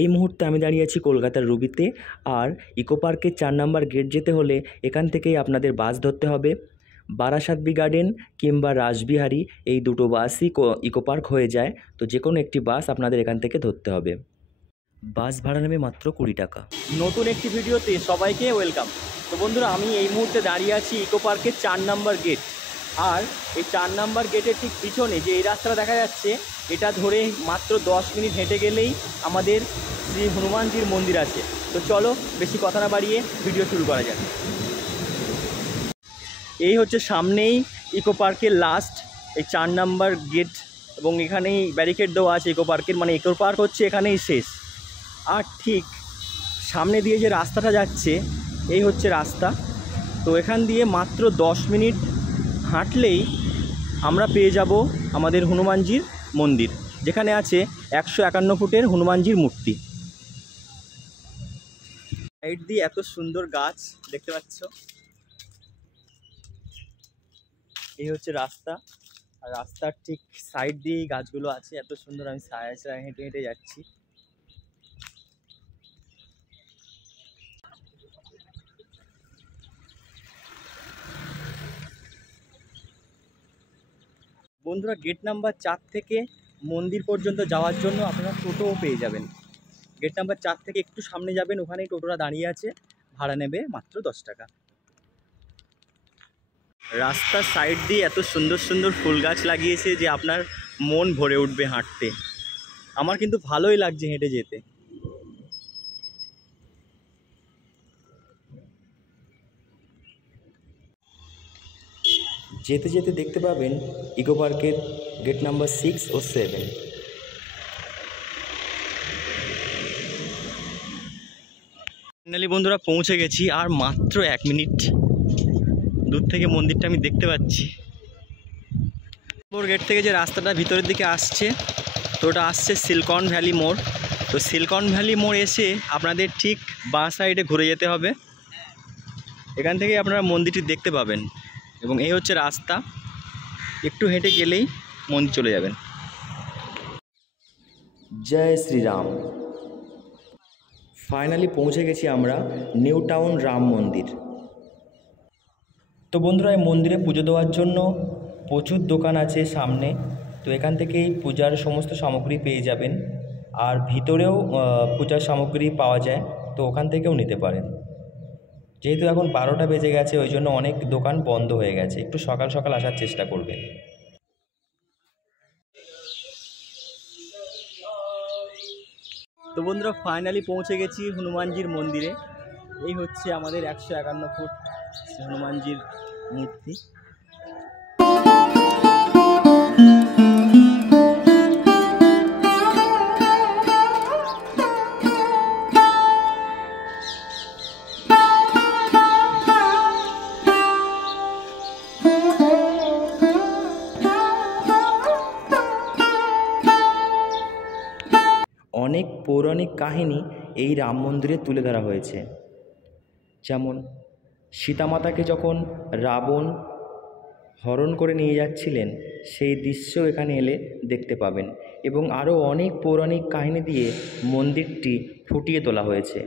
এই মুহূর্তে আমি দাঁড়িয়ে আছি কলকাতার রুবিতে। আর ইকো পার্কের 4 নম্বর গেট যেতে হলে এখান থেকেই আপনাদের বাস ধরতে হবে। বারাসাত গার্ডেন কিংবা রাসবিহারী এই দুটো বাসই ইকো পার্ক হয়ে যায়। তো যে কোনো একটি বাস আপনাদের এখান থেকে ধরতে হবে। বাস ভাড়া নেবে মাত্র 20 টাকা। নতুন একটি ভিডিওতে সবাইকে ওয়েলকাম। তো বন্ধুরা, আমি এই মুহূর্তে দাঁড়িয়ে আছি ইকো পার্কের 4 নম্বর গেট। আর এই 4 নম্বর গেটের ঠিক পিছনে যে এই রাস্তাটা দেখা যাচ্ছে, এটা ধরে মাত্র 10 মিনিট হেঁটে গেলেই আমাদের শ্রী হনুমানজির মন্দির আছে। তো চলো বেশি কথা না বাড়িয়ে ভিডিও শুরু করা যাক। এই হচ্ছে সামনেই ইকো পার্কের লাস্ট এই 4 নম্বর গেট, এবং এখানেই ব্যারিকেড দেওয়া আছে ইকো পার্কের, মানে ইকো পার্ক হচ্ছে এখানেই শেষ। আর ঠিক সামনে দিয়ে যে রাস্তাটা যাচ্ছে এই হচ্ছে রাস্তা। তো এখান দিয়ে মাত্র 10 মিনিট হাঁটলেই আমরা পেয়ে যাব আমাদের হনুমানজির মন্দির, যেখানে আছে 151 ফুটের হনুমানজির মূর্তি। সাইড দিয়ে এত সুন্দর গাছ দেখতে পাচ্ছ। এই হচ্ছে রাস্তা, আর রাস্তার ঠিক সাইড দিয়েই গাছগুলো আছে এত সুন্দর। আমি ছায়া ছায়া হেঁটে হেঁটে যাচ্ছি। বন্ধুরা, গেট নাম্বার 4 থেকে মন্দির পর্যন্ত যাওয়ার জন্য আপনারা টোটোও পেয়ে যাবেন। গেট নাম্বার 4 থেকে একটু সামনে যাবেন, ওখানেই টোটোটা দাঁড়িয়ে আছে, ভাড়া নেবে মাত্র 10 টাকা। রাস্তার সাইড দিয়ে এত সুন্দর সুন্দর ফুল গাছ লাগিয়েছে যে আপনার মন ভরে উঠবে হাঁটতে। আমার কিন্তু ভালোই লাগছে হেঁটে যেতে। যেতে যেতে দেখতে পাবেন ইকো পার্কের গেট নাম্বার 6 ও 7। ফাইনালি বন্ধুরা পৌঁছে গেছি, আর মাত্র 1 মিনিট। দূর থেকে মন্দিরটা আমি দেখতে পাচ্ছি। গেট থেকে যে রাস্তাটা ভিতরের দিকে আসছে, তো ওটা আসছে সিলিকন ভ্যালি মোড়। তো সিলিকন ভ্যালি মোড় এসে আপনাদের ঠিক বাঁ সাইডে ঘুরে যেতে হবে। এখান থেকেই আপনারা মন্দিরটি দেখতে পাবেন, এবং এই হচ্ছে রাস্তা। একটু হেঁটে গেলেই মন্দির চলে যাবেন। জয় শ্রীরাম। ফাইনালি পৌঁছে গেছি আমরা নিউ টাউন রাম মন্দির। তো বন্ধুরা, এই মন্দিরে পুজো দেওয়ার জন্য প্রচুর দোকান আছে সামনে। তো এখান থেকেই পূজার সমস্ত সামগ্রী পেয়ে যাবেন। আর ভিতরেও পূজার সামগ্রী পাওয়া যায়, তো ওখান থেকেও নিতে পারেন। যেহেতু এখন 12টা বেজে গেছে, ওই জন্য অনেক দোকান বন্ধ হয়ে গেছে। একটু সকাল সকাল আসার চেষ্টা করবেন। তো বন্ধুরা, ফাইনালি পৌঁছে গেছি হনুমানজির মন্দিরে। এই হচ্ছে আমাদের 151 ফুট হনুমানজির মূর্তি। অনেক পৌরাণিক কাহিনী এই রাম মন্দিরে তুলে ধরা হয়েছে। যেমন সীতামাতাকে যখন রাবণ হরণ করে নিয়ে যাচ্ছিলেন, সেই দৃশ্য এখানে এলে দেখতে পাবেন। এবং আরও অনেক পৌরাণিক কাহিনী দিয়ে মন্দিরটি ফুটিয়ে তোলা হয়েছে।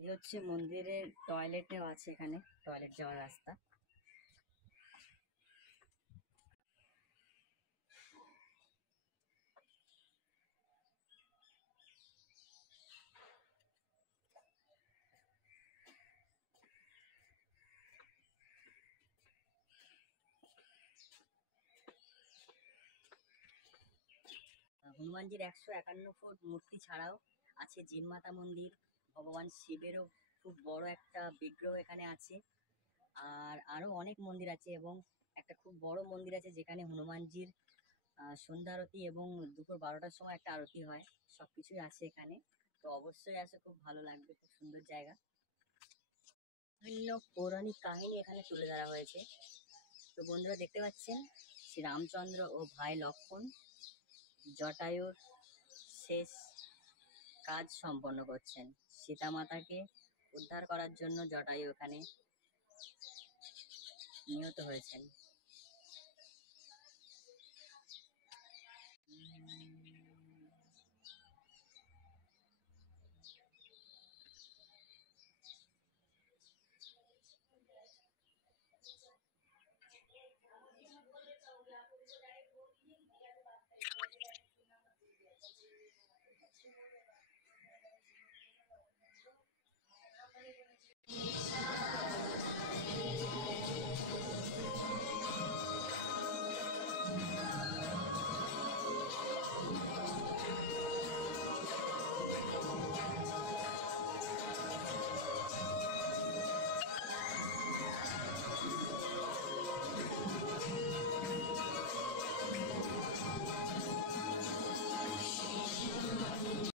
এই হচ্ছে মন্দিরের টয়লেটও আছে, এখানে টয়লেট যাওয়ার রাস্তা। হনুমানজির 151 ফুট মূর্তি ছাড়াও আছে জিনমাতা মন্দির, ভগবান শিবেরও খুব বড় একটা বিগ্রহ এখানে আছে। আর আরো অনেক মন্দির আছে এবং একটা খুব বড় মন্দির আছে যেখানে হনুমানজির সন্ধ্যা আরতি এবং দুপুর 12টার সময় একটা আরতি হয়। সবকিছুই আছে এখানে, তো অবশ্যই আসে, খুব ভালো লাগবে, খুব সুন্দর জায়গা। বিভিন্ন পৌরাণিক কাহিনী এখানে তুলে ধরা হয়েছে। তো বন্ধুরা দেখতে পাচ্ছেন শ্রী রামচন্দ্র ও ভাই লক্ষ্মণ জটায়ুর শেষ কাজ সম্পন্ন করছেন। সীতা মাতাকে উদ্ধার করার জন্য জটায়ু এখানে নিহত হয়েছেন।